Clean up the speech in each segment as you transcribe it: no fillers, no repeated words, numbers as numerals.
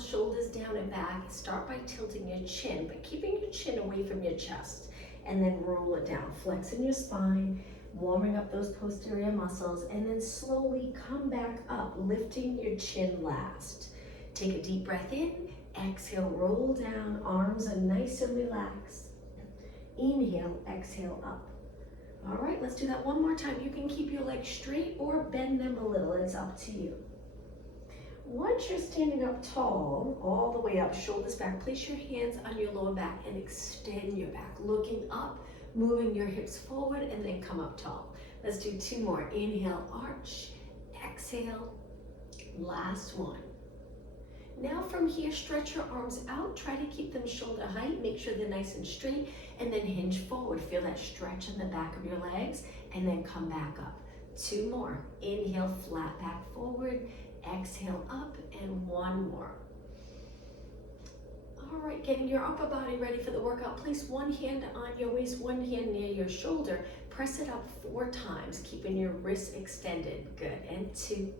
shoulders down and back. Start by tilting your chin, but keeping your chin away from your chest. And then roll it down, flexing your spine, warming up those posterior muscles, and then slowly come back up, lifting your chin last. Take a deep breath in, exhale, roll down, arms are nice and relaxed. Inhale, exhale up. All right, let's do that one more time. You can keep your legs straight or bend them a little, it's up to you. Once you're standing up tall, all the way up, shoulders back, place your hands on your lower back and extend your back, looking up, moving your hips forward, and then come up tall. Let's do 2 more. Inhale, arch, exhale, last one. Now from here, stretch your arms out, try to keep them shoulder height, make sure they're nice and straight, and then hinge forward. Feel that stretch in the back of your legs, and then come back up. 2 more. Inhale, flat back forward, exhale up, and 1 more. All right, getting your upper body ready for the workout. Place one hand on your waist, one hand near your shoulder. Press it up 4 times, keeping your wrists extended. Good, and 2,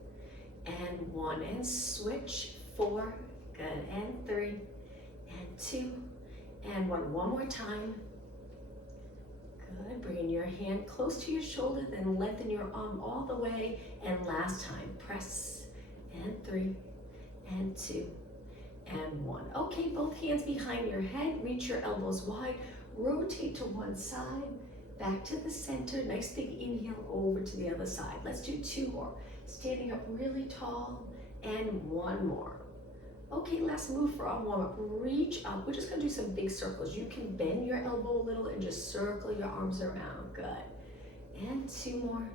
and 1, and switch. 4, good, and 3, and 2, and 1. One more time. Good, bringing your hand close to your shoulder, then lengthen your arm all the way, and last time, press, and 3, and 2, and 1. Okay, both hands behind your head, reach your elbows wide, rotate to one side, back to the center, nice big inhale over to the other side. Let's do 2 more. Standing up really tall, and 1 more. Okay, last move for our warm-up. Reach up. We're just gonna do some big circles. You can bend your elbow a little and just circle your arms around. Good. And 2 more.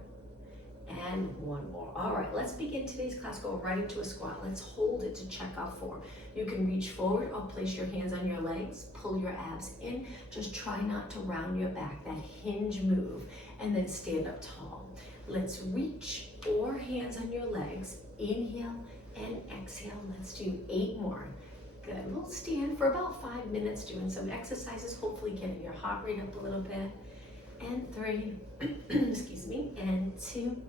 And 1 more. All right, let's begin today's class. Go right into a squat. Let's hold it to check our form. You can reach forward or place your hands on your legs. Pull your abs in. Just try not to round your back. That hinge move. And then stand up tall. Let's reach or hands on your legs. Inhale and exhale. Let's do 8 more. Good. We'll stand for about 5 minutes doing some exercises, hopefully getting your heart rate up a little bit. And 3, excuse me, and 2,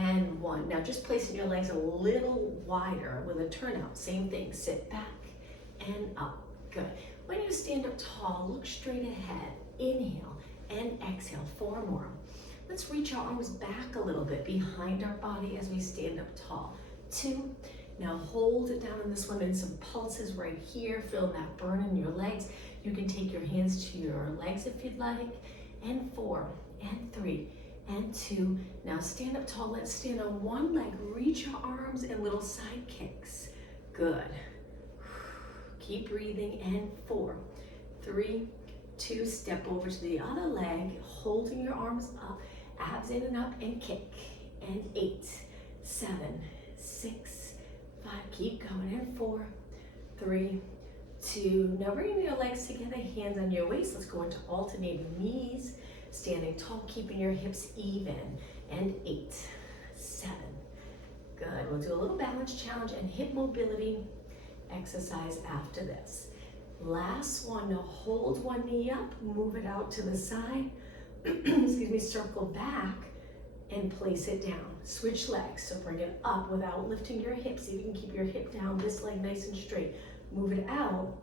and 1. Now just placing your legs a little wider with a turnout. Same thing, sit back and up. Good. When you stand up tall, look straight ahead. Inhale and exhale. 4 more. Let's reach our arms back a little bit behind our body as we stand up tall. 2. Now hold it down on this one, and some pulses right here. Feel that burn in your legs. You can take your hands to your legs if you'd like. And 4, and 3, and 2. Now stand up tall. Let's stand on one leg. Reach your arms and little side kicks. Good. Keep breathing. And 4, 3, 2. Step over to the other leg, holding your arms up, abs in and up, and kick. And 8, 7, 6, 5. Keep going. And 4, 3, 2. Now bringing your legs together, hands on your waist. Let's go into alternating knees. Standing tall, keeping your hips even. And 8, 7. Good. We'll do a little balance challenge and hip mobility exercise after this. Last one. Now hold one knee up, move it out to the side. Excuse me, circle back and place it down. Switch legs, so bring it up without lifting your hips. You can keep your hip down, this leg nice and straight. Move it out,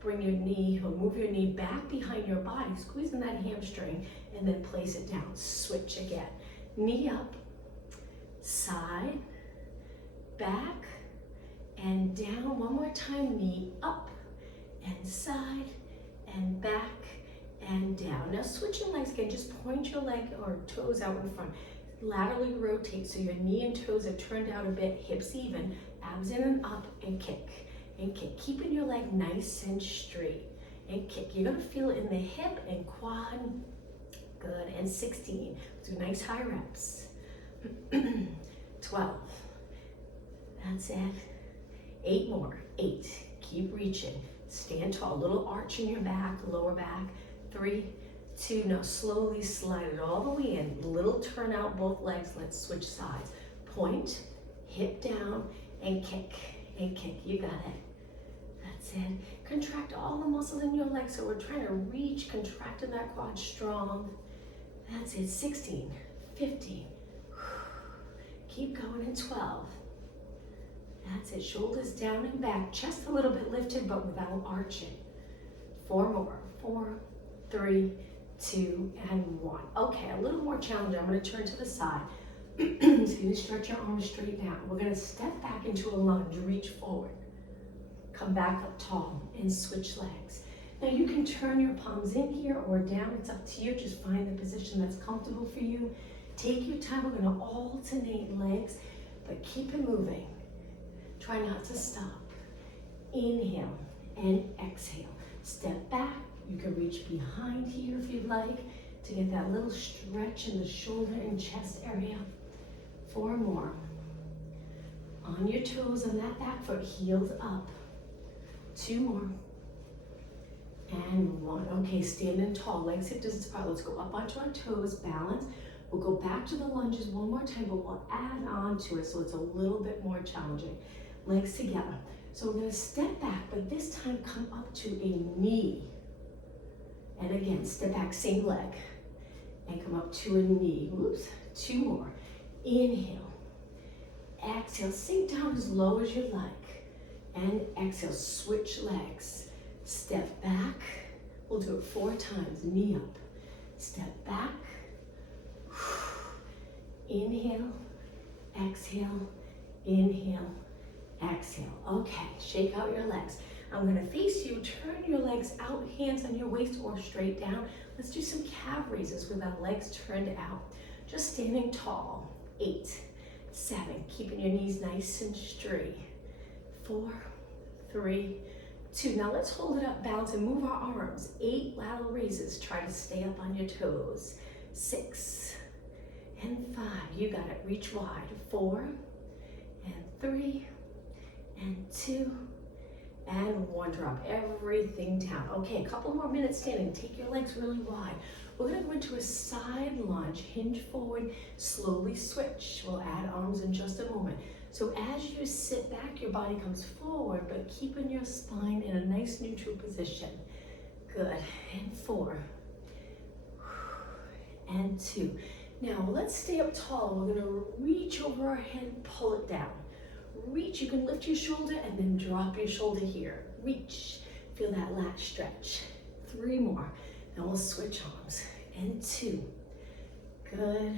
bring your knee, or move your knee back behind your body, squeezing that hamstring, and then place it down. Switch again. Knee up, side, back, and down. One more time, knee up, and side, and back, and down. Now switching legs again, just point your leg or toes out in front. Laterally rotate so your knee and toes are turned out a bit, hips even, abs in and up, and kick. And kick, keeping your leg nice and straight. And kick. You're gonna feel it in the hip and quad. Good. And 16. Do nice high reps. 12. That's it. 8 more. 8. Keep reaching. Stand tall. Little arch in your back, lower back. 3, 2. Now slowly slide it all the way in. Little turn out both legs. Let's switch sides. Point, hip down, and kick. And kick. You got it. That's it. Contract all the muscles in your legs. So we're trying to reach, contracting that quad strong. That's it. 16, 15. Keep going in 12. That's it. Shoulders down and back. Chest a little bit lifted, but without arching. 4 more. 4, 3, 2, and 1. Okay, a little more challenging. I'm going to turn to the side. Excuse me, stretch your arms straight down. We're going to step back into a lunge, reach forward. Come back up tall and switch legs. Now you can turn your palms in here or down. It's up to you. Just find the position that's comfortable for you. Take your time. We're going to alternate legs, but keep it moving. Try not to stop. Inhale and exhale. Step back. You can reach behind here if you'd like to get that little stretch in the shoulder and chest area. 4 more. On your toes on that back foot, heels up. 2 more. And 1. Okay, standing tall, legs hip distance apart. Let's go up onto our toes, balance. We'll go back to the lunges one more time, but we'll add on to it so it's a little bit more challenging. Legs together. So we're going to step back, but this time come up to a knee. And again, step back, same leg. And come up to a knee. Oops, 2 more. Inhale. Exhale, sink down as low as you like. And exhale, switch legs. Step back. We'll do it 4 times. Knee up. Step back. Inhale. Exhale. Inhale. Exhale. Okay, shake out your legs. I'm going to face you. Turn your legs out, hands on your waist or straight down. Let's do some calf raises with our legs turned out. Just standing tall. 8, 7. Keeping your knees nice and straight. 4, 3, 2. Now let's hold it up, balance, and move our arms. 8 lateral raises. Try to stay up on your toes. 6 and 5. You got it. Reach wide. 4 and 3 and 2 and 1. Drop everything down. Okay, a couple more minutes standing. Take your legs really wide. We're going to go into a side lunge. Hinge forward. Slowly switch. We'll add arms in just a moment. So as you sit back, your body comes forward, but keeping your spine in a nice neutral position. Good. And 4. And 2. Now let's stay up tall. We're going to reach over our head, pull it down. Reach. You can lift your shoulder and then drop your shoulder here. Reach. Feel that lat stretch. 3 more. Then we'll switch arms. And 2. Good.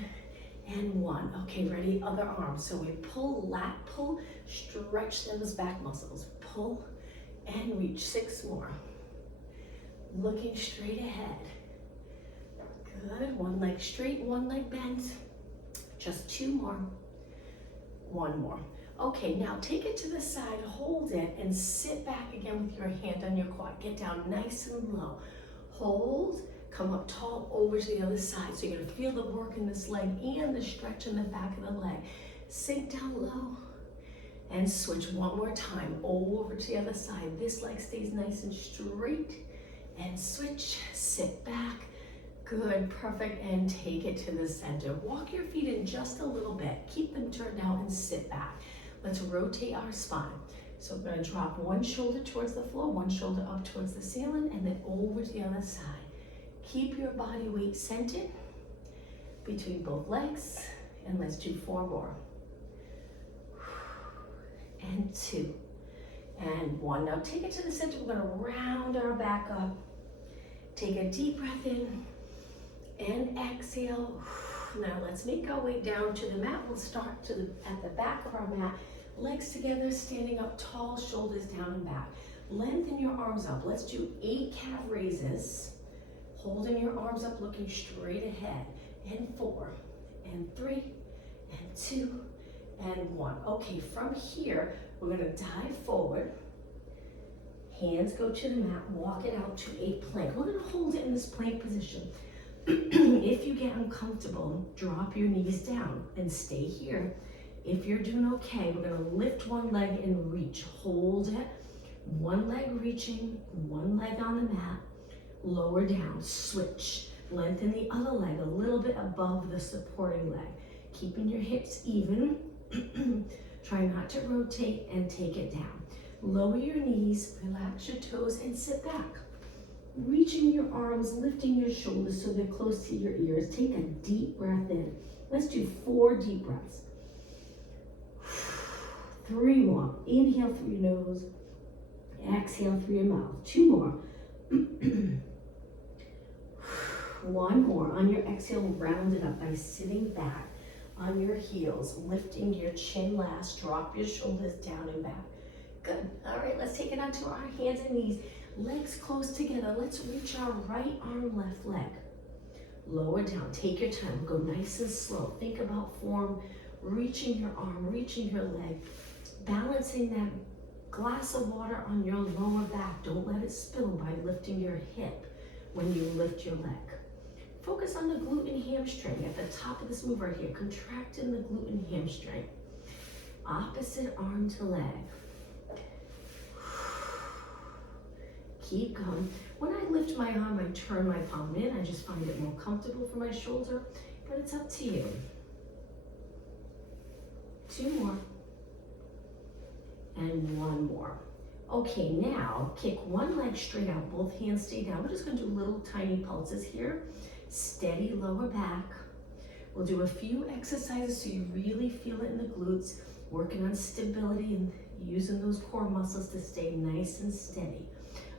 And 1. Okay, ready? Other arm. So we pull, lat pull, stretch those back muscles. Pull and reach. 6 more. Looking straight ahead. Good. 1 leg straight, 1 leg bent. Just 2 more. 1 more. Okay, now take it to the side, hold it, and sit back again with your hand on your quad. Get down nice and low. Hold. Come up tall over to the other side. So you're going to feel the work in this leg and the stretch in the back of the leg. Sink down low and switch 1 more time over to the other side. This leg stays nice and straight and switch. Sit back. Good, perfect, and take it to the center. Walk your feet in just a little bit. Keep them turned out and sit back. Let's rotate our spine. So we're going to drop 1 shoulder towards the floor, 1 shoulder up towards the ceiling, and then over to the other side. Keep your body weight centered between both legs, and let's do 4 more. And 2, and 1. Now take it to the center. We're going to round our back up. Take a deep breath in and exhale. Now let's make our way down to the mat. We'll start at the back of our mat. Legs together, standing up tall, shoulders down and back. Lengthen your arms up. Let's do 8 calf raises. Holding your arms up, looking straight ahead. And 4, and 3, and 2, and 1. Okay, from here, we're going to dive forward. Hands go to the mat, walk it out to a plank. We're going to hold it in this plank position. If you get uncomfortable, drop your knees down and stay here. If you're doing okay, we're going to lift 1 leg and reach. Hold it. 1 leg reaching, 1 leg on the mat. Lower down, switch. Lengthen the other leg a little bit above the supporting leg. Keeping your hips even. Try not to rotate and take it down. Lower your knees, relax your toes, and sit back. Reaching your arms, lifting your shoulders so they're close to your ears. Take a deep breath in. Let's do 4 deep breaths. 3 more. Inhale through your nose. Exhale through your mouth. 2 more. 1 more. On your exhale, round it up by sitting back on your heels, lifting your chin last. Drop your shoulders down and back. Good. All right, let's take it onto our hands and knees. Legs close together. Let's reach our right arm, left leg. Lower down. Take your time. Go nice and slow. Think about form. Reaching your arm, reaching your leg. Balancing that glass of water on your lower back. Don't let it spill by lifting your hip when you lift your leg. Focus on the glute and hamstring at the top of this move right here. Contracting the glute and hamstring. Opposite arm to leg. Keep going. When I lift my arm, I turn my palm in. I just find it more comfortable for my shoulder, but it's up to you. 2 more. And 1 more. Okay, now kick one leg straight out, both hands stay down. We're just gonna do little tiny pulses here. Steady lower back. We'll do a few exercises so you really feel it in the glutes, working on stability and using those core muscles to stay nice and steady.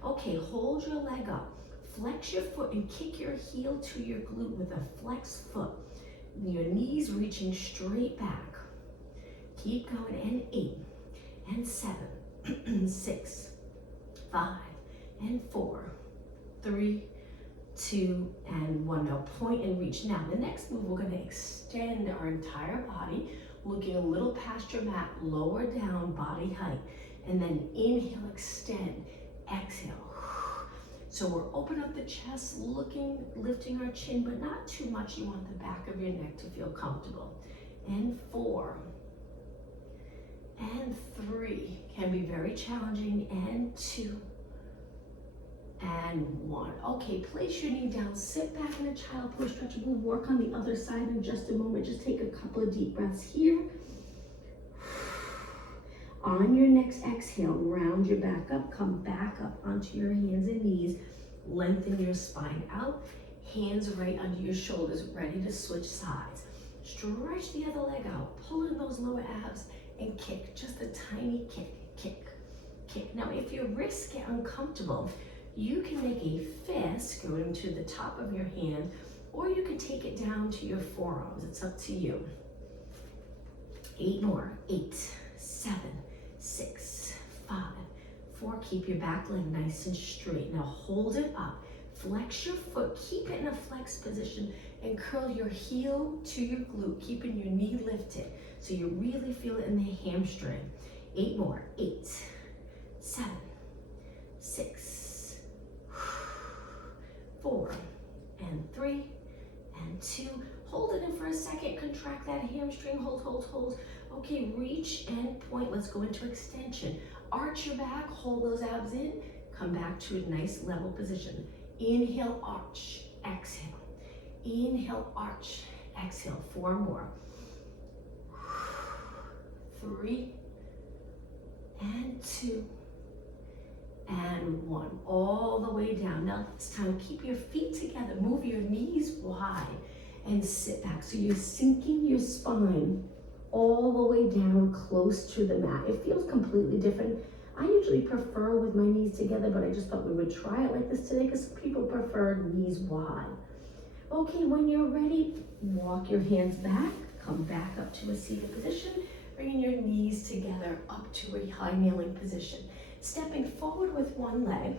Okay, hold your leg up. Flex your foot and kick your heel to your glute with a flexed foot. Your knees reaching straight back. Keep going, and 8, and 7, 6, 5, and 4, 3, 2, and 1. Now point and reach. Now the next move, we're gonna extend our entire body, looking a little past your mat, lower down, body height, and then inhale, extend, exhale. So we're open up the chest, looking, lifting our chin, but not too much. You want the back of your neck to feel comfortable. And 4, and 3, can be very challenging, and 2, and 1. Okay, place your knee down, sit back in a child pose stretch. We'll work on the other side in just a moment. Just take a couple of deep breaths here. On your next exhale, round your back up, come back up onto your hands and knees, lengthen your spine out, hands right under your shoulders, ready to switch sides. Stretch the other leg out, pull in those lower abs, and kick, just a tiny kick, kick, kick. Now, if your wrists get uncomfortable, you can make a fist going to the top of your hand, or you can take it down to your forearms. It's up to you. 8 more. 8, 7, 6, 5, 4. Keep your back leg nice and straight. Now hold it up. Flex your foot. Keep it in a flexed position and curl your heel to your glute, keeping your knee lifted so you really feel it in the hamstring. 8 more. 8, 7, 6, 4, and 3, and 2. Hold it in for a second. Contract that hamstring. Hold, hold, hold. Okay, reach and point. Let's go into extension. Arch your back. Hold those abs in. Come back to a nice level position. Inhale, arch. Exhale. Inhale, arch. Exhale. 4 more. 3, and 2, and 1. All the way down. Now this time, keep your feet together. Move your knees wide and sit back. So you're sinking your spine all the way down close to the mat. It feels completely different. I usually prefer with my knees together, but I just thought we would try it like this today because some people prefer knees wide. Okay, when you're ready, walk your hands back, come back up to a seated position, bringing your knees together up to a high kneeling position. Stepping forward with one leg,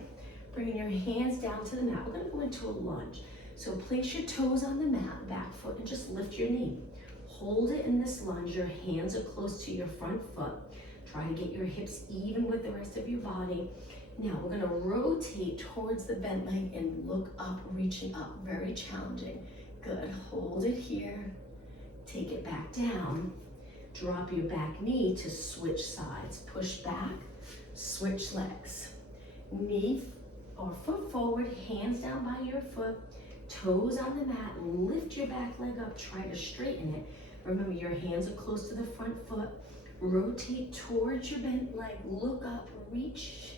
bringing your hands down to the mat. We're gonna go into a lunge. So place your toes on the mat, back foot, and just lift your knee. Hold it in this lunge. Your hands are close to your front foot. Try to get your hips even with the rest of your body. Now we're gonna rotate towards the bent leg and look up, reaching up. Very challenging. Good, hold it here. Take it back down. Drop your back knee to switch sides. Push back, switch legs. Knee or foot forward, hands down by your foot. Toes on the mat, lift your back leg up, try to straighten it. Remember, your hands are close to the front foot. Rotate towards your bent leg, look up, reach.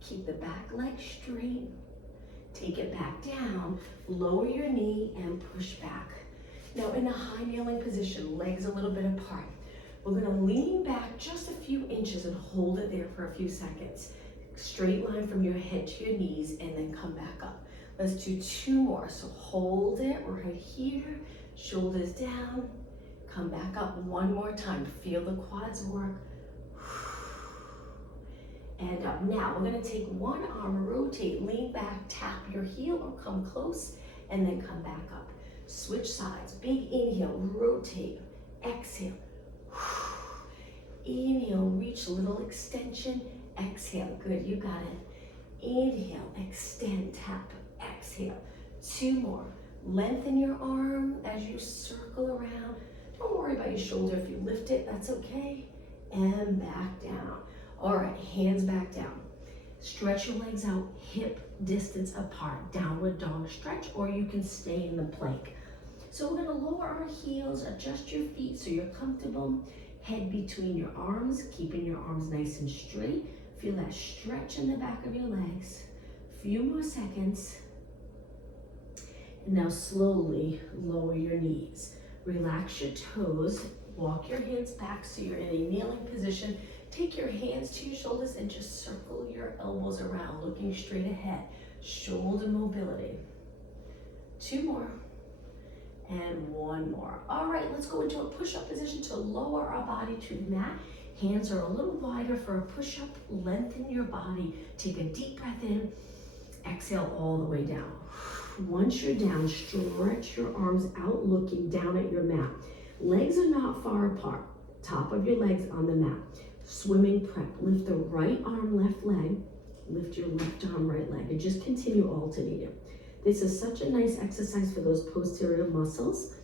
Keep the back leg straight. Take it back down, lower your knee and push back. Now in a high kneeling position, legs a little bit apart. We're gonna lean back just a few inches and hold it there for a few seconds. Straight line from your head to your knees and then come back up. Let's do 2 more. So hold it right here, shoulders down, come back up 1 more time. Feel the quads work. And up. Now we're gonna take one arm, rotate, lean back, tap your heel or come close, and then come back up. Switch sides, big inhale, rotate, exhale. Inhale, reach, little extension, exhale, good, you got it. Inhale, extend, tap, exhale. 2 more. Lengthen your arm as you circle around. Don't worry about your shoulder. If you lift it, that's okay. And back down. All right, hands back down. Stretch your legs out, hip distance apart. Downward dog stretch, or you can stay in the plank. So we're gonna lower our heels, adjust your feet so you're comfortable. Head between your arms, keeping your arms nice and straight. Feel that stretch in the back of your legs. Few more seconds. And now slowly lower your knees. Relax your toes. Walk your hands back so you're in a kneeling position. Take your hands to your shoulders and just circle your elbows around, looking straight ahead. Shoulder mobility. 2 more. And 1 more. All right, let's go into a push-up position to lower our body to the mat. Hands are a little wider for a push-up. Lengthen your body. Take a deep breath in. Exhale all the way down. Once you're down, stretch your arms out, looking down at your mat. Legs are not far apart. Top of your legs on the mat. Swimming prep. Lift the right arm, left leg. Lift your left arm, right leg, and just continue alternating. This is such a nice exercise for those posterior muscles.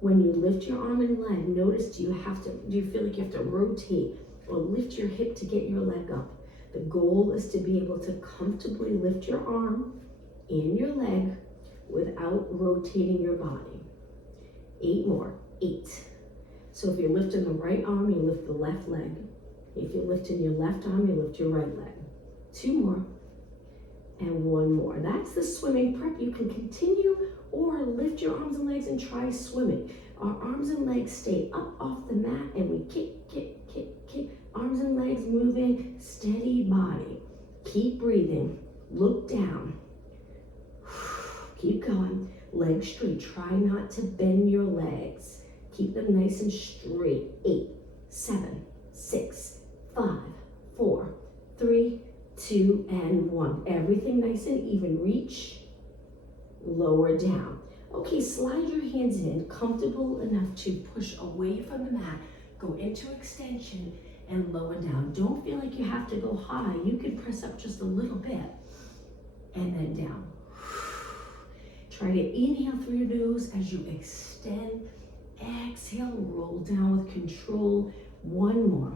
When you lift your arm and leg, notice do you feel like you have to rotate or lift your hip to get your leg up? The goal is to be able to comfortably lift your arm and your leg without rotating your body. 8 more. 8. So if you're lifting the right arm, you lift the left leg. If you're lifting your left arm, you lift your right leg. 2 more. And 1 more. That's the swimming prep. You can continue or lift your arms and legs and try swimming. Our arms and legs stay up off the mat and we kick, kick, kick, kick. Arms and legs moving, steady body. Keep breathing. Look down. Keep going. Legs straight. Try not to bend your legs. Keep them nice and straight. 8, 7, 6, 5, 4, 3, 2, and 1. Everything nice and even. Reach, lower down. Okay, slide your hands in, comfortable enough to push away from the mat, go into extension and lower down. Don't feel like you have to go high. You can press up just a little bit and then down. Try to inhale through your nose as you extend. Exhale, roll down with control. 1 more.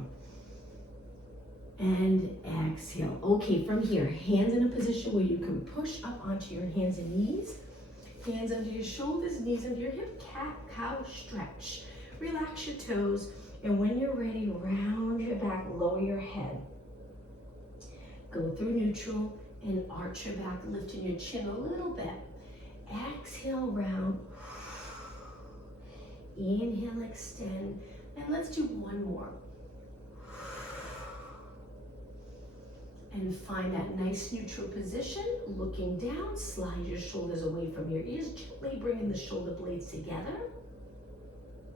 And exhale. Okay, from here, hands in a position where you can push up onto your hands and knees. Hands under your shoulders, knees under your hip, cat, cow, stretch. Relax your toes, and when you're ready, round your back, lower your head. Go through neutral and arch your back, lifting your chin a little bit. Exhale, round. Inhale, extend. And let's do 1 more. And find that nice neutral position, looking down, slide your shoulders away from your ears, gently bringing the shoulder blades together.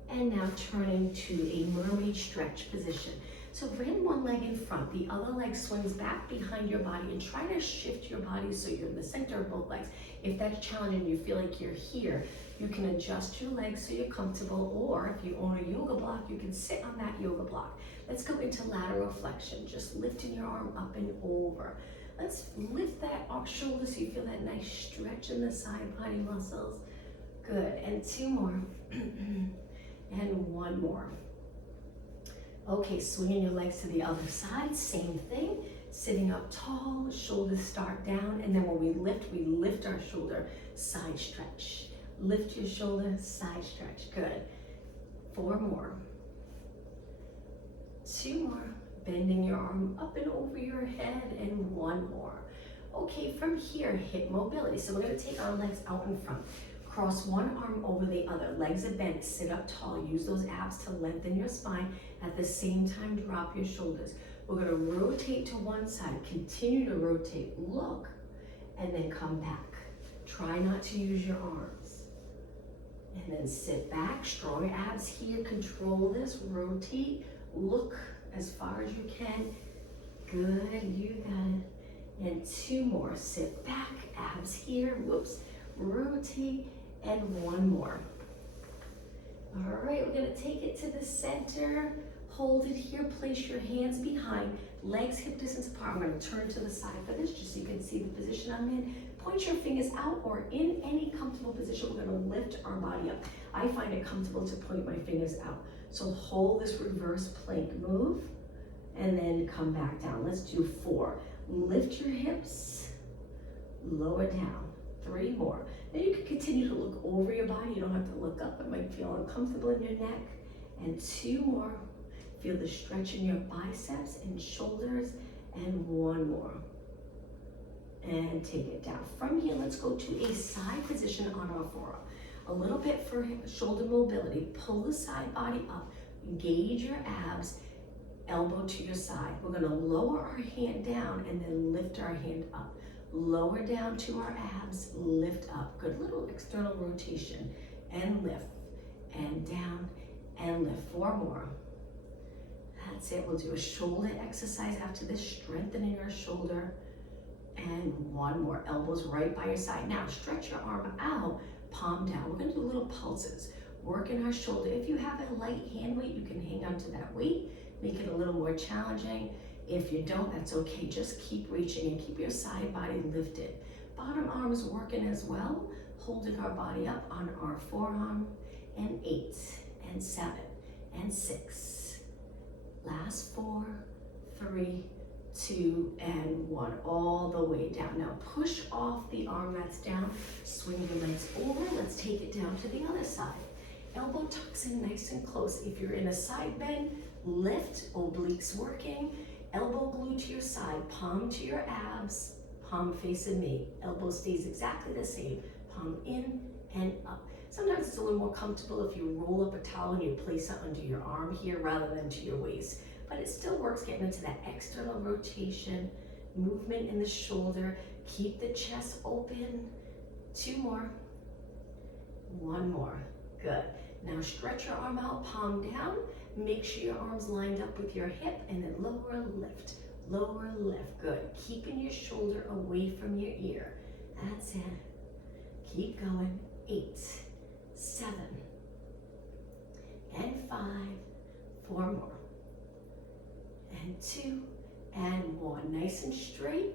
And now turning to a mermaid stretch position. So bring one leg in front, the other leg swings back behind your body and try to shift your body so you're in the center of both legs. If that's challenging, you feel like you're here, you can adjust your legs so you're comfortable, or if you own a yoga block, you can sit on that yoga block. Let's go into lateral flexion, just lifting your arm up and over. Let's lift that shoulder so you feel that nice stretch in the side body muscles. Good, and 2 more, and 1 more. Okay, swinging your legs to the other side, same thing. Sitting up tall, shoulders start down, and then when we lift our shoulder, side stretch. Lift your shoulder, side stretch, good. 4 more. 2 more, bending your arm up and over your head, and 1 more. Okay, from here, hip mobility. So we're gonna take our legs out in front. Cross one arm over the other. Legs are bent. Sit up tall. Use those abs to lengthen your spine. At the same time, drop your shoulders. We're going to rotate to one side. Continue to rotate. Look. And then come back. Try not to use your arms. And then sit back. Strong abs here. Control this. Rotate. Look as far as you can. Good. You got it. And two more. Sit back. Abs here. Whoops. Rotate. And one more. All right, we're gonna take it to the center. Hold it here, place your hands behind, legs hip distance apart. I'm gonna turn to the side for this, just so you can see the position I'm in. Point your fingers out or in any comfortable position. We're gonna lift our body up. I find it comfortable to point my fingers out. So hold this reverse plank move and then come back down. Let's do 4. Lift your hips, lower down. 3 more. Now you can continue to look over your body. You don't have to look up. It might feel uncomfortable in your neck. And 2 more. Feel the stretch in your biceps and shoulders. And 1 more. And take it down. From here, let's go to a side position on our forearm. A little bit for shoulder mobility. Pull the side body up. Engage your abs. Elbow to your side. We're going to lower our hand down and then lift our hand up. Lower down to our abs, lift up. Good little external rotation. And lift, and down, and lift. 4 more. That's it. We'll do a shoulder exercise after this, strengthening our shoulder. And 1 more. Elbows right by your side. Now, stretch your arm out, palm down. We're going to do little pulses. Working our shoulder. If you have a light hand weight, you can hang on to that weight. Make it a little more challenging. If you don't, that's okay. Just keep reaching and keep your side body lifted. Bottom arm is working as well. Holding our body up on our forearm. And 8, and 7, and 6. Last 4, 3, 2, and 1. All the way down. Now push off the arm that's down. Swing your legs over. Let's take it down to the other side. Elbow tucks in nice and close. If you're in a side bend, lift, obliques working. Elbow glued to your side, palm to your abs, palm facing me. Elbow stays exactly the same, palm in and up. Sometimes it's a little more comfortable if you roll up a towel and you place it under your arm here rather than to your waist. But it still works getting into that external rotation, movement in the shoulder. Keep the chest open. 2 more. 1 more. Good. Now stretch your arm out, palm down. Make sure your arm's lined up with your hip and then lower, lift. Lower, lift. Good. Keeping your shoulder away from your ear. That's it. Keep going. 8, 7, and 5. 4 more. And 2, and 1. Nice and straight.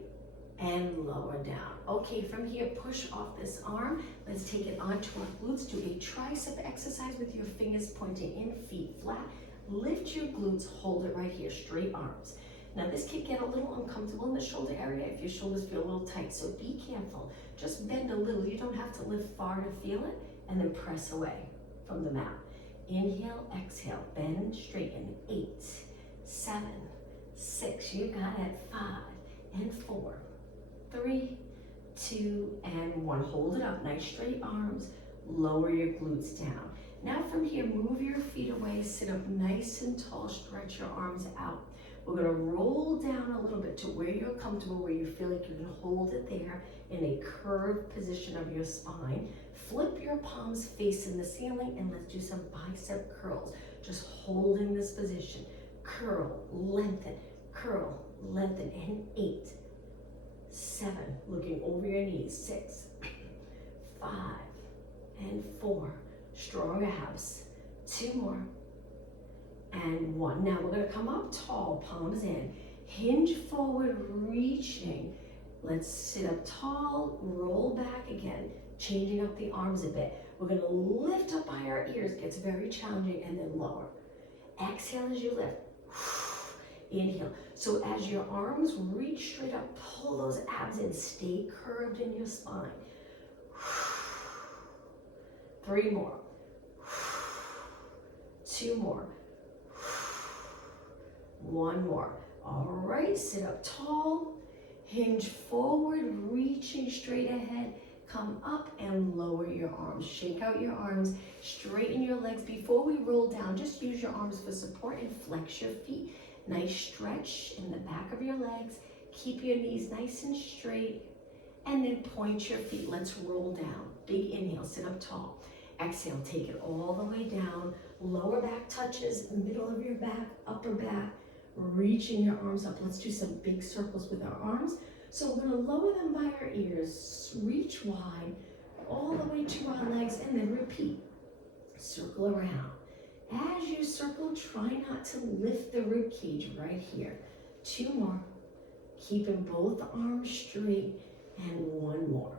And lower down. Okay, from here, push off this arm. Let's take it onto our glutes. Do a tricep exercise with your fingers pointing in, feet flat. Lift your glutes, hold it right here, straight arms. Now this can get a little uncomfortable in the shoulder area if your shoulders feel a little tight, so be careful. Just bend a little. You don't have to lift far to feel it, and then press away from the mat. Inhale, exhale, bend, straighten. 8, 7, 6, you got it. 5, and 4. 3, 2, and 1. Hold it up, nice straight arms. Lower your glutes down. Now from here, move your feet away, sit up nice and tall, stretch your arms out. We're gonna roll down a little bit to where you're comfortable, where you feel like you can hold it there in a curved position of your spine. Flip your palms facing the ceiling and let's do some bicep curls. Just holding this position. Curl, lengthen, and 8, 7, looking over your knees. 6, 5, and 4. Strong abs. 2 more. And 1. Now we're going to come up tall, palms in. Hinge forward, reaching. Let's sit up tall, roll back again, changing up the arms a bit. We're going to lift up by our ears. Gets very challenging, and then lower. Exhale as you lift. Inhale. So as your arms reach straight up, pull those abs in. Stay curved in your spine. 3 more. 2 more. 1 more. All right, sit up tall. Hinge forward, reaching straight ahead. come up and lower your arms. Shake out your arms, straighten your legs. Before we roll down, just use your arms for support and flex your feet. Nice stretch in the back of your legs. Keep your knees nice and straight, and then point your feet. Let's roll down. Big inhale, sit up tall. Exhale, take it all the way down. Lower back touches, middle of your back, upper back, reaching your arms up. Let's do some big circles with our arms. So we're gonna lower them by our ears, reach wide, all the way to our legs, and then repeat. Circle around. As you circle, try not to lift the rib cage right here. 2 more. Keeping both arms straight, and 1 more.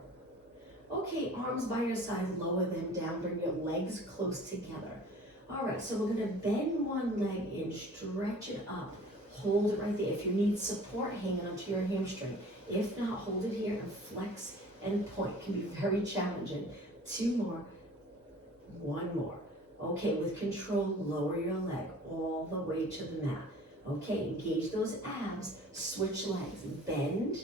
Okay, arms by your side, lower them down, bring your legs close together. All right, so we're gonna bend one leg in, stretch it up, hold it right there. If you need support, hang on to your hamstring. If not, hold it here and flex and point. Can be very challenging. 2 more, 1 more. Okay, with control, lower your leg all the way to the mat. Okay, engage those abs, switch legs, bend,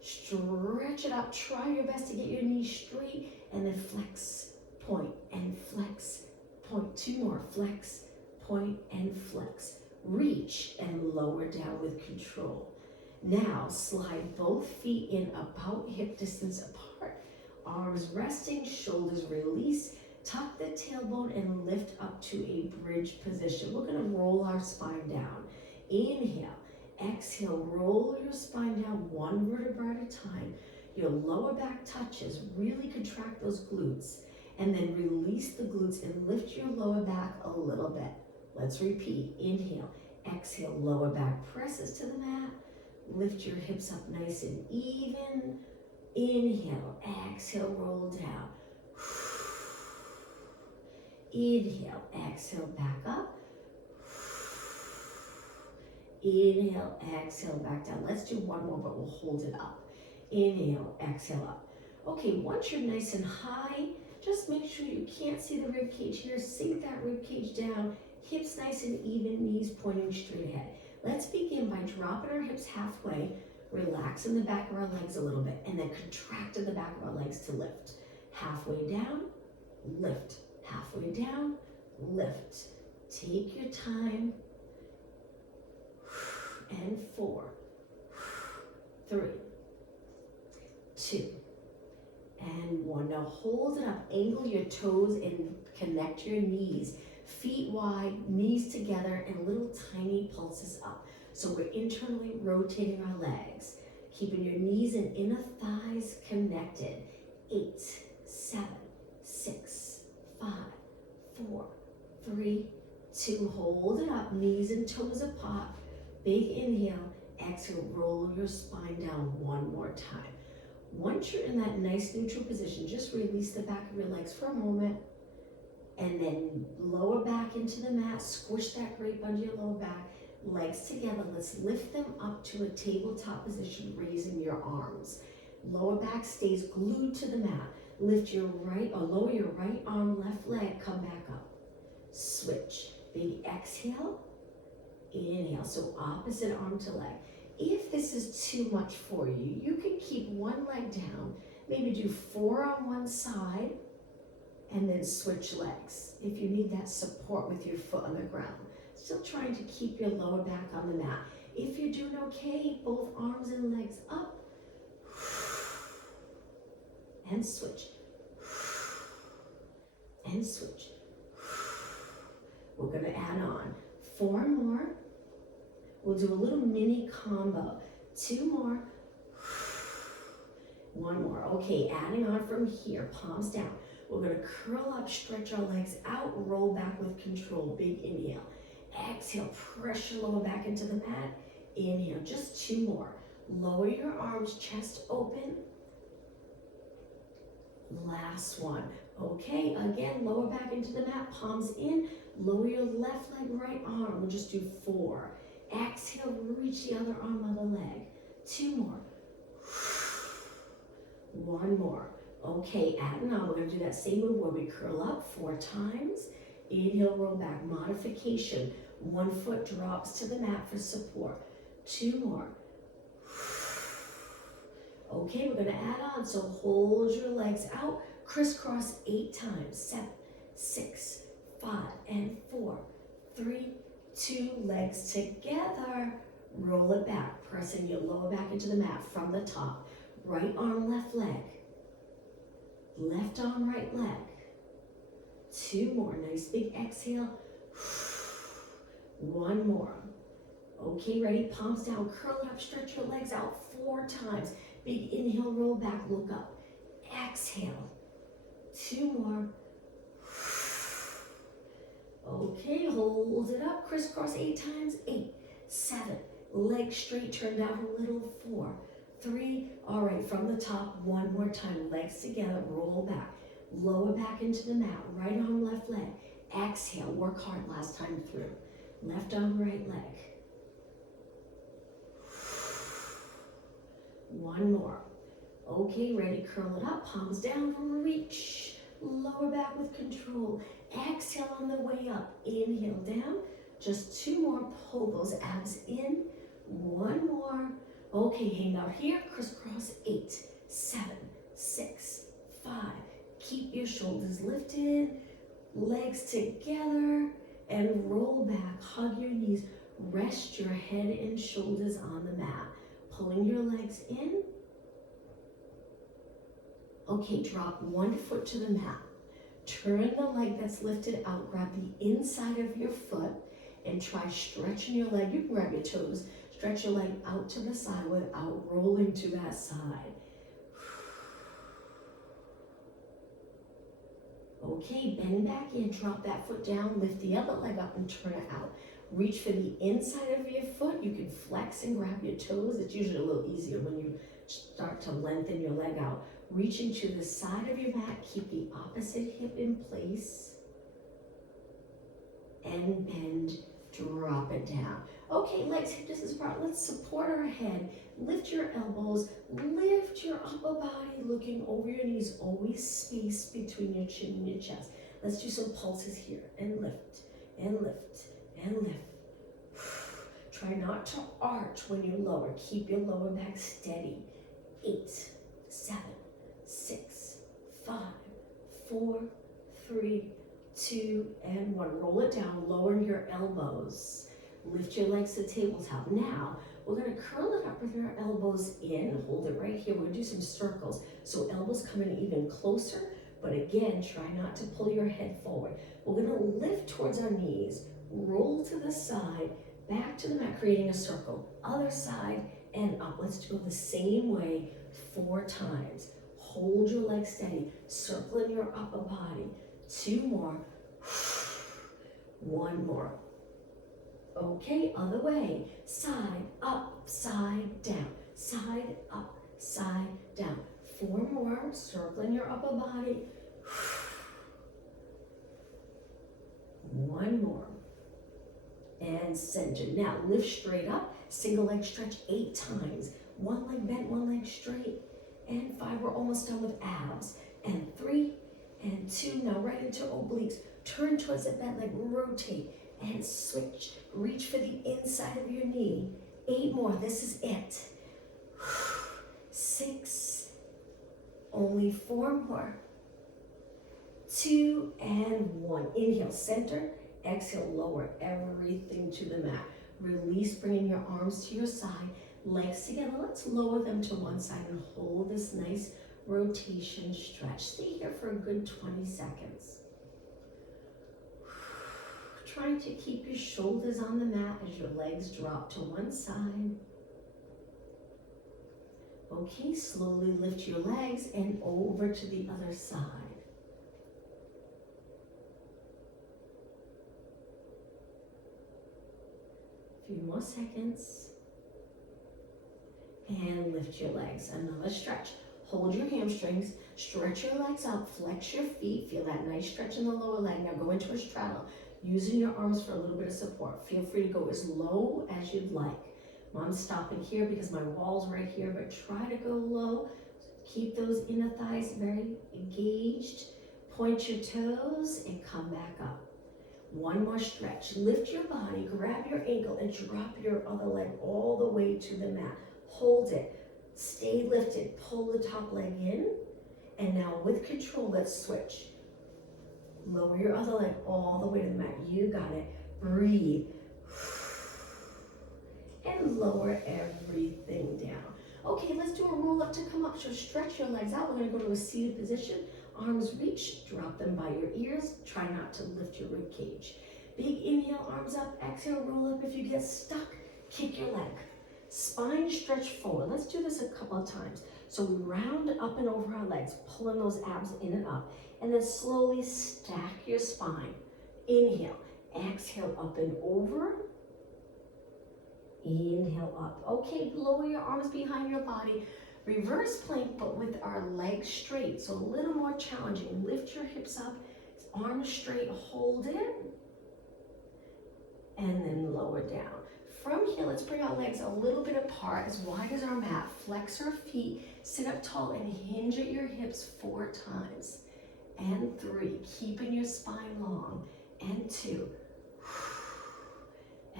stretch it up, try your best to get your knees straight, and then flex, point, and flex, point. 2 more, flex, point, and flex. Reach and lower down with control. Now, slide both feet in about hip distance apart. Arms resting, shoulders release. Tuck the tailbone and lift up to a bridge position. We're gonna roll our spine down. Inhale, exhale, roll your spine down 1 vertebra at a time. Your lower back touches, really contract those glutes, and then release the glutes and lift your lower back a little bit. Let's repeat. Inhale, exhale, lower back presses to the mat. Lift your hips up nice and even. Inhale, exhale, roll down. Inhale, exhale, back up. Inhale, exhale, back down. Let's do 1 more, but we'll hold it up. Inhale, exhale, up. Okay, once you're nice and high, just make sure you can't see the rib cage here. Sink that rib cage down. Hips nice and even, knees pointing straight ahead. Let's begin by dropping our hips halfway, relaxing the back of our legs a little bit, and then contracting the back of our legs to lift. Halfway down, lift. Halfway down, lift. Take your time. And 4, 3, 2, and 1. Now hold it up, angle your toes and connect your knees. Feet wide, knees together, and little tiny pulses up. So we're internally rotating our legs, keeping your knees and inner thighs connected. 8, 7, 6, 5, 4, 3, 2. Hold it up, knees and toes apart. Big inhale, exhale, roll your spine down 1 more time. Once you're in that nice neutral position, just release the back of your legs for a moment, and then lower back into the mat, squish that grape under your lower back, legs together. Let's lift them up to a tabletop position, raising your arms. Lower back stays glued to the mat. Lift your right, or lower your right arm, left leg, come back up. Switch, big exhale. Inhale, so opposite arm to leg. If this is too much for you, you can keep one leg down, maybe do 4 on one side, and then switch legs if you need that support with your foot on the ground. Still trying to keep your lower back on the mat. If you're doing okay, both arms and legs up, and switch, and switch. We're gonna add on 4 more. We'll do a little mini combo. 2 more. 1 more. Okay, adding on from here, palms down. We're gonna curl up, stretch our legs out, roll back with control. Big inhale. Exhale, press your lower back into the mat. Inhale, just 2 more. Lower your arms, chest open. Last one. Okay, again, lower back into the mat, palms in. Lower your left leg, right arm. We'll just do 4. Exhale, reach the other arm, other leg. 2 more. 1 more. Okay, adding on, we're gonna do that same move where we curl up 4 times. Inhale, roll back, modification. 1 foot drops to the mat for support. 2 more. Okay, we're gonna add on, so hold your legs out, crisscross 8 times. 7, 6, 5, and 4, 3, 2, legs together. Roll it back, pressing your lower back into the mat from the top. Right arm, left leg. Left arm, right leg. 2 more, nice big exhale. 1 more. Okay, ready, palms down, curl it up, stretch your legs out 4 times. Big inhale, roll back, look up. Exhale. 2 more. Okay, hold it up, crisscross 8 times. 8, 7, legs straight, turn down a little. 4, 3, all right, from the top, 1 more time. Legs together, roll back. Lower back into the mat, right arm, left leg. Exhale, work hard last time through. Left arm, right leg. 1 more. Okay, ready, curl it up, palms down, reach. Lower back with control. Exhale on the way up. Inhale down. Just 2 more. Pull those abs in. 1 more. Okay, hang out here. Crisscross 8, 7, 6, 5. Keep your shoulders lifted. Legs together. And roll back. Hug your knees. Rest your head and shoulders on the mat. Pulling your legs in. Okay, drop 1 foot to the mat. Turn the leg that's lifted out. Grab the inside of your foot and try stretching your leg. You can grab your toes. Stretch your leg out to the side without rolling to that side. Okay, bend back in. Drop that foot down. Lift the other leg up and turn it out. Reach for the inside of your foot. You can flex and grab your toes. It's usually a little easier when you start to lengthen your leg out. Reaching to the side of your mat, keep the opposite hip in place. And bend, drop it down. Okay, legs hip distance apart. Let's support our head. Lift your elbows, lift your upper body, looking over your knees. Always space between your chin and your chest. Let's do some pulses here. And lift, and lift, and lift. Try not to arch when you lower. Keep your lower back steady. 8, 7, 6, 5, 4, 3, 2, and 1. Roll it down, lower your elbows. Lift your legs to tabletop. Now, we're gonna curl it up with your elbows in. Hold it right here. We're gonna do some circles. So elbows coming even closer, but again, try not to pull your head forward. We're gonna lift towards our knees, roll to the side, back to the mat, creating a circle. Other side and up. Let's go the same way 4 times. Hold your legs steady, circling your upper body. 2 more. 1 more. Okay, other way. Side, up, side, down. Side, up, side, down. 4 more, circling your upper body. 1 more. And center. Now lift straight up. Single leg stretch 8 times. 1 leg bent, 1 leg straight. And 5, we're almost done with abs. And 3, and 2, now right into obliques. Turn towards the bent leg, rotate, and switch. Reach for the inside of your knee. 8 more, this is it. 6, only 4 more. 2, and 1. Inhale, center. Exhale, lower everything to the mat. Release, bringing your arms to your side. Legs together, let's lower them to one side and hold this nice rotation stretch. Stay here for a good 20 seconds. Trying to keep your shoulders on the mat as your legs drop to one side. Okay, slowly lift your legs and over to the other side. A few more seconds. And lift your legs. Another stretch. Hold your hamstrings, stretch your legs out, flex your feet. Feel that nice stretch in the lower leg. Now go into a straddle, using your arms for a little bit of support. Feel free to go as low as you'd like. I'm stopping here because my wall's right here, but try to go low. Keep those inner thighs very engaged. Point your toes and come back up. 1 more stretch. Lift your body, grab your ankle, and drop your other leg all the way to the mat. Hold it. Stay lifted, pull the top leg in, and now with control, let's switch. Lower your other leg all the way to the mat. You got it. Breathe. And lower everything down. Okay, let's do a roll up to come up. So stretch your legs out. We're gonna go to a seated position. Arms reach, drop them by your ears. Try not to lift your rib cage. Big inhale, arms up. Exhale, roll up. If you get stuck, kick your leg. Spine stretch forward. Let's do this a couple of times. So we round up and over our legs, pulling those abs in and up. And then slowly stack your spine. Inhale, exhale, up and over. Inhale up. Okay, lower your arms behind your body. Reverse plank, but with our legs straight. So a little more challenging. Lift your hips up, arms straight, hold it. And then lower down. From here, let's bring our legs a little bit apart, as wide as our mat. Flex our feet, sit up tall and hinge at your hips 4 times. And 3, keeping your spine long. And 2,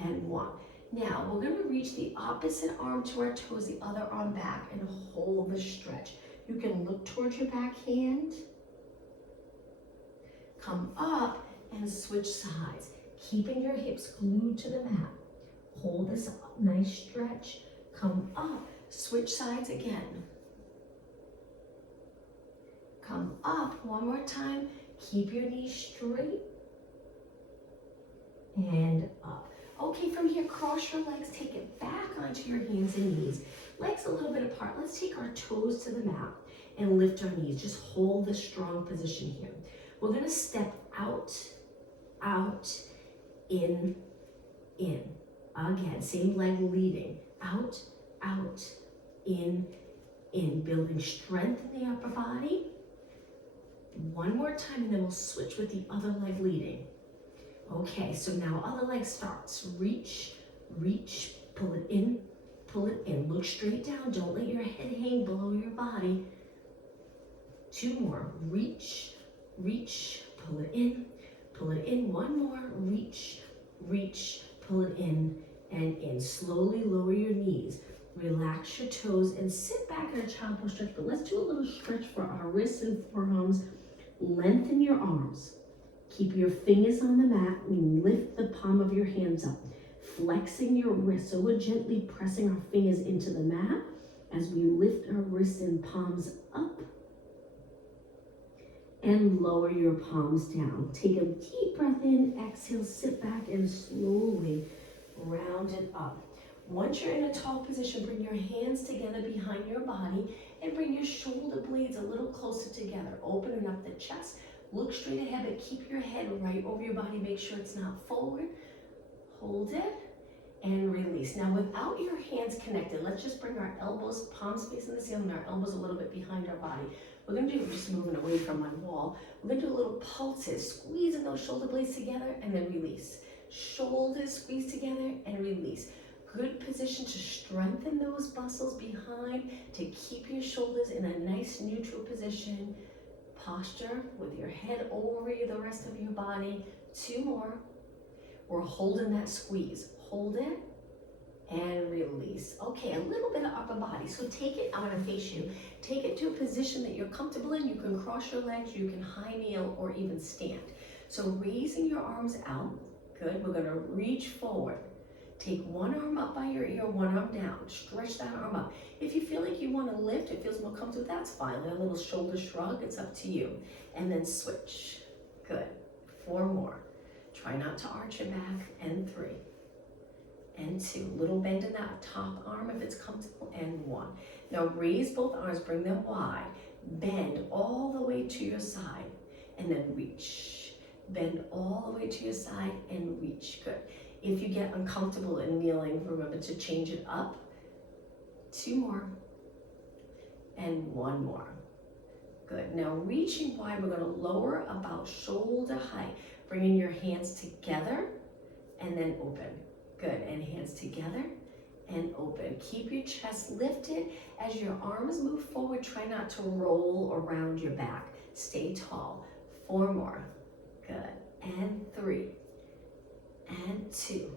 and 1. Now, we're gonna reach the opposite arm to our toes, the other arm back, and hold the stretch. You can look towards your back hand, come up, and switch sides, keeping your hips glued to the mat. Hold this nice stretch, come up, switch sides again. Come up, one more time, keep your knees straight, and up. Okay, from here, cross your legs, take it back onto your hands and knees. Legs a little bit apart. Let's take our toes to the mat and lift our knees. Just hold this strong position here. We're gonna step out, out, in. Again, same leg leading. Out, in. Building strength in the upper body. One more time, and then we'll switch with the other leg leading. Okay, so now other leg starts. Reach, pull it in. Look straight down. Don't let your head hang below your body. 2 more. Reach, pull it in. One more. Reach, pull it in and in. Slowly lower your knees. Relax your toes and sit back in a child pose stretch. But let's do a little stretch for our wrists and forearms. Lengthen your arms. Keep your fingers on the mat and lift the palm of your hands up. Flexing your wrists. So we're gently pressing our fingers into the mat as we lift our wrists and palms up. And lower your palms down. Take a deep breath in, exhale, sit back and slowly round it up. Once you're in a tall position, bring your hands together behind your body and bring your shoulder blades a little closer together. Opening up the chest. Look straight ahead, but keep your head right over your body. Make sure it's not forward. Hold it and release. Now, without your hands connected, let's just bring our elbows, palms facing the ceiling, our elbows a little bit behind our body. We're gonna do, just moving away from my wall, we're gonna do a little pulses, squeezing those shoulder blades together and then release. Shoulders squeeze together and release. Good position to strengthen those muscles behind, to keep your shoulders in a nice neutral position. Posture with your head over the rest of your body. 2 more. We're holding that squeeze. Hold it and release. Okay, a little bit of upper body. So take it, I'm gonna face you. Take it to a position that you're comfortable in. You can cross your legs, you can high kneel or even stand. So raising your arms out, good. We're gonna reach forward. Take one arm up by your ear, one arm down. Stretch that arm up. If you feel like you want to lift, it feels more comfortable, that's fine. A little shoulder shrug, it's up to you. And then switch. Good. 4 more. Try not to arch your back. And 3. And 2. Little bend in that top arm if it's comfortable. And 1. Now raise both arms, bring them wide. Bend all the way to your side. And then reach. Bend all the way to your side and reach. Good. If you get uncomfortable in kneeling, remember to change it up. 2 more. And 1 more. Good. Now reaching wide, we're going to lower about shoulder height. Bringing your hands together and then open. Good. And hands together and open. Keep your chest lifted. As your arms move forward, try not to roll around your back. Stay tall. 4 more. Good. And 3. And 2.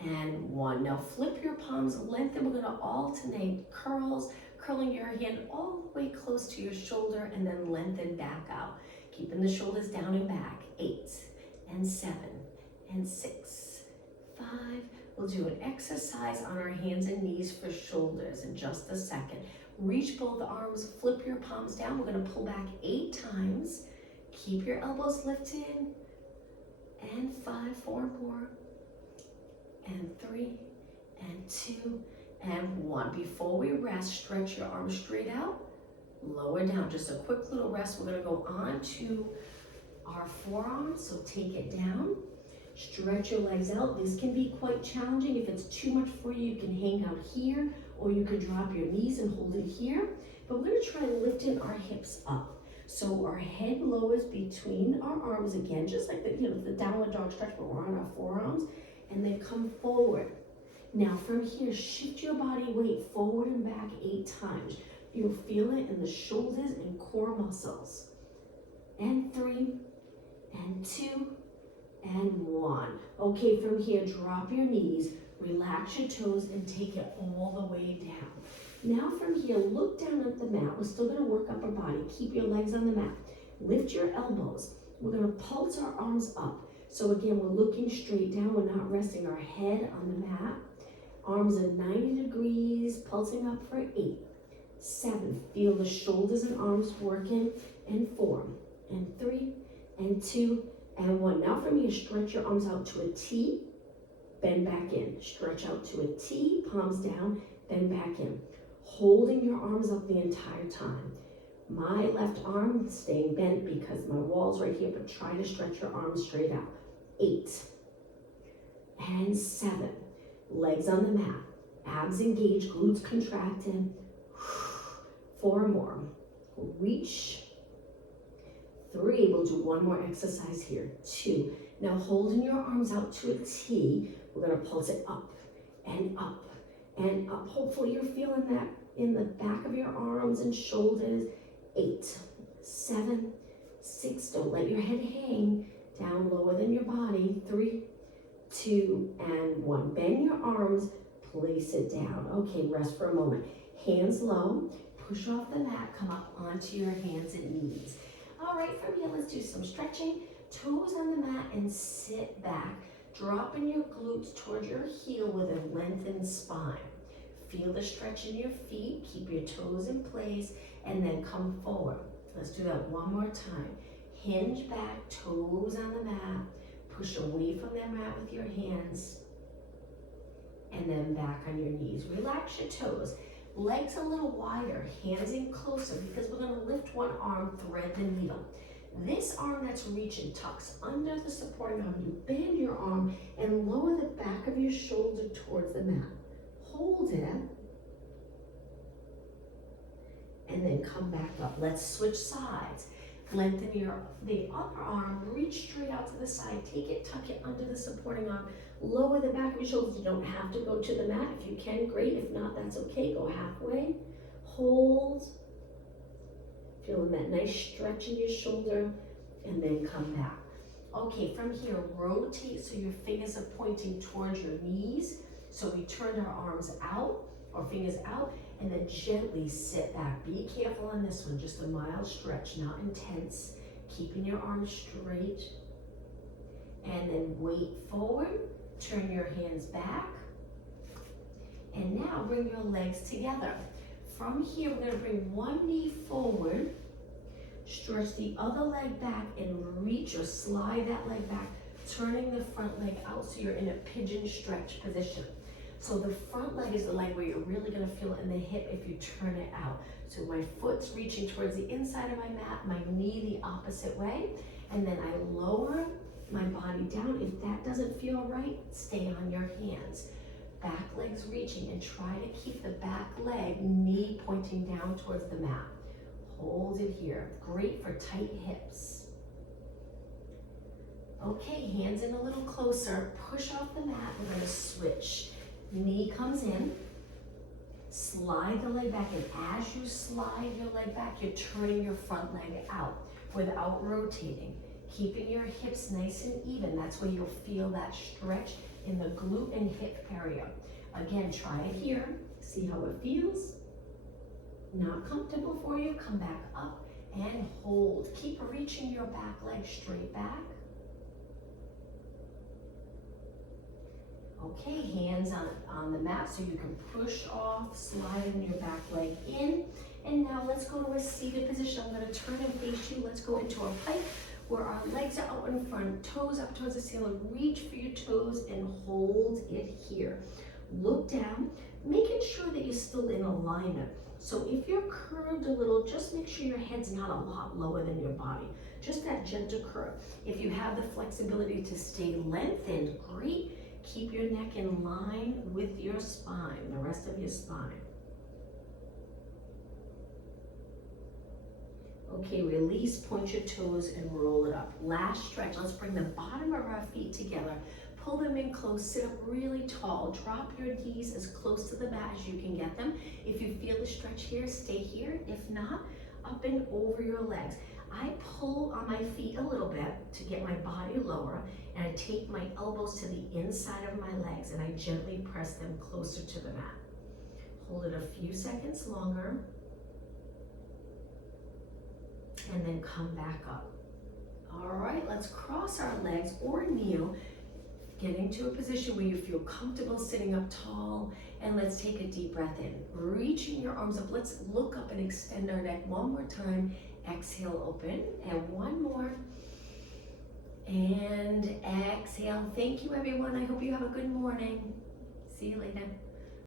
and 1. Now flip your palms, lengthen. We're gonna alternate curls, curling your hand all the way close to your shoulder and then lengthen back out. Keeping the shoulders down and back. 8 and 7 and 6, 5. We'll do an exercise on our hands and knees for shoulders in just a second. Reach both arms, flip your palms down. We're gonna pull back 8 times. Keep your elbows lifted. And 5, 4 more. And 3, and 2, and 1. Before we rest, stretch your arms straight out, lower down. Just a quick little rest. We're gonna go on to our forearms, so take it down. Stretch your legs out. This can be quite challenging. If it's too much for you, you can hang out here, or you can drop your knees and hold it here. But we're gonna try lifting our hips up. So our head lowers between our arms again, just like the downward dog stretch, but we're on our forearms, and then come forward. Now from here, shift your body weight forward and back 8 times. You'll feel it in the shoulders and core muscles. And 3, and 2, and 1. Okay, from here, drop your knees, relax your toes, and take it all the way down. Now from here, look down at the mat. We're still gonna work up our body. Keep your legs on the mat. Lift your elbows. We're gonna pulse our arms up. So again, we're looking straight down. We're not resting our head on the mat. Arms at 90 degrees, pulsing up for 8, 7. Feel the shoulders and arms working. And 4, and 3, and 2, and 1. Now from here, stretch your arms out to a T, bend back in. Stretch out to a T, palms down, bend back in. Holding your arms up the entire time. My left arm staying bent because my wall's right here, but try to stretch your arms straight out. 8, and 7. Legs on the mat. Abs engaged, glutes contracted. 4 more. Reach. 3, we'll do 1 more exercise here. 2. Now holding your arms out to a T, we're gonna pulse it up and up and up. Hopefully you're feeling that in the back of your arms and shoulders. 8, 7, 6, don't let your head hang down lower than your body. 3, 2, and 1. Bend your arms, place it down. Okay, rest for a moment. Hands low, push off the mat, come up onto your hands and knees. All right, from here, let's do some stretching. Toes on the mat and sit back. Dropping your glutes towards your heel with a lengthened spine. Feel the stretch in your feet, keep your toes in place, and then come forward. Let's do that one more time. Hinge back, toes on the mat. Push away from the mat with your hands, and then back on your knees. Relax your toes. Legs a little wider, hands in closer, because we're gonna lift one arm, thread the needle. This arm that's reaching tucks under the supporting arm. You bend your arm and lower the back of your shoulder towards the mat. Hold it, and then come back up. Let's switch sides. Lengthen the other arm, reach straight out to the side, take it, tuck it under the supporting arm, lower the back of your shoulders. You don't have to go to the mat. If you can, great. If not, that's okay. Go halfway. Hold. Feeling that nice stretch in your shoulder, and then come back. Okay, from here, rotate so your fingers are pointing towards your knees. So we turn our arms out, or fingers out, and then gently sit back. Be careful on this one, just a mild stretch, not intense. Keeping your arms straight. And then weight forward, turn your hands back. And now bring your legs together. From here, we're gonna bring one knee forward, stretch the other leg back, and reach or slide that leg back, turning the front leg out so you're in a pigeon stretch position. So the front leg is the leg where you're really gonna feel it in the hip if you turn it out. So my foot's reaching towards the inside of my mat, my knee the opposite way, and then I lower my body down. If that doesn't feel right, stay on your hands. Back leg's reaching, and try to keep the back leg, knee pointing down towards the mat. Hold it here. Great for tight hips. Okay, hands in a little closer. Push off the mat. We're gonna switch. Knee comes in. Slide the leg back, and as you slide your leg back, you're turning your front leg out without rotating. Keeping your hips nice and even. That's where you'll feel that stretch in the glute and hip area. Again, try it here. See how it feels. Not comfortable for you, come back up and hold. Keep reaching your back leg straight back. Okay, hands on the mat so you can push off, sliding your back leg in. And now let's go to a seated position. I'm gonna turn and face you. Let's go into a plank where our legs are out in front, toes up towards the ceiling. Reach for your toes and hold it here. Look down, making sure that you're still in alignment. So if you're curved a little, just make sure your head's not a lot lower than your body. Just that gentle curve. If you have the flexibility to stay lengthened, great. Keep your neck in line with your spine, the rest of your spine. Okay, release, point your toes and roll it up. Last stretch, let's bring the bottom of our feet together. Pull them in close, sit up really tall. Drop your knees as close to the mat as you can get them. If you feel the stretch here, stay here. If not, up and over your legs. I pull on my feet a little bit to get my body lower, and I take my elbows to the inside of my legs and I gently press them closer to the mat. Hold it a few seconds longer, and then come back up. All right, let's cross our legs or kneel. Get into a position where you feel comfortable sitting up tall, and let's take a deep breath in. Reaching your arms up, let's look up and extend our neck one more time. Exhale, open, and one more. And exhale. Thank you, everyone. I hope you have a good morning. See you later.